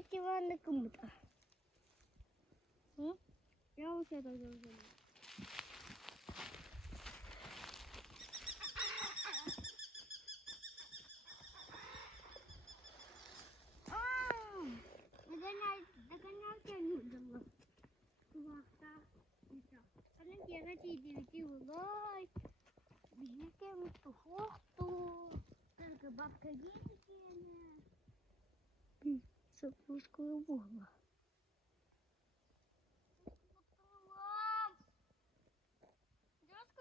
Тетиванна кому-то. Я вот это делаю. Догонял тебя людям. Вахта. Калин кега чиди улой. Бигеке муту хохту. Только бабка генекене. Запускаю угла.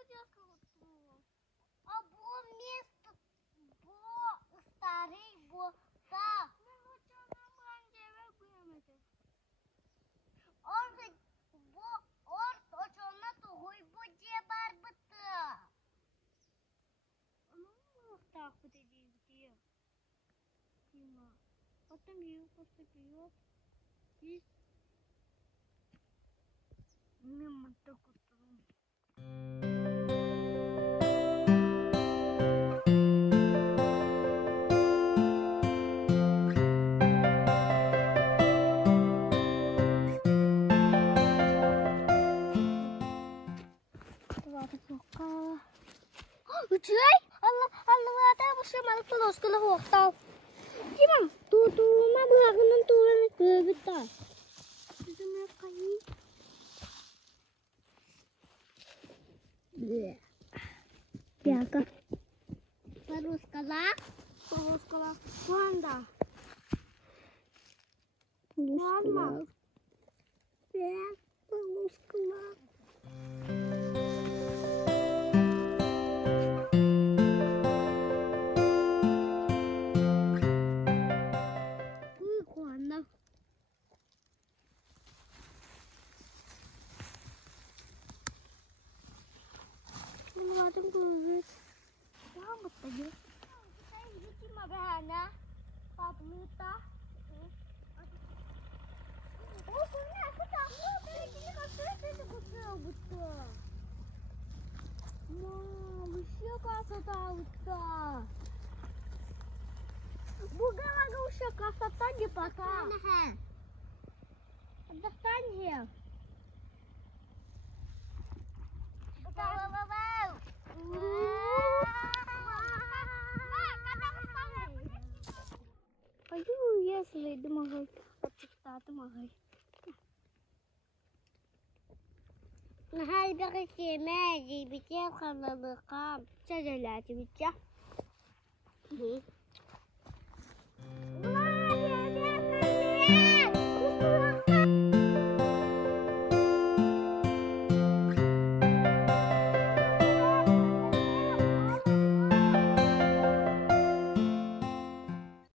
Дядька вот. А бо место бо старый бо та. Мы вот на манге будем это. Он бо он очона тугой буде барбыта. Ну так вот иди. Тима. Потом ее поступил. И мимо так вот. Ucai, Allah ada apa malu kalau sekolah waktu. Gimana? Tu mah belakangan turun ke kita. Itu mereka ini. Siapa? Baru sekolah. Kuanda. Kuanda. Ya, baru sekolah. Macam kulit. Rambut aja. Saya ini mah bahana. Paputa. Oh, punya aku takut. Ini kasih betul. Mau bisa kasih tahu tak? Bukan lagi usah kasih tadi patah. Ada tanya. Aduh, ya selesai mahal. Pecah mahal. Nah, hari berikutnya jadi bicara kalau lekam. Saya jadi bicara.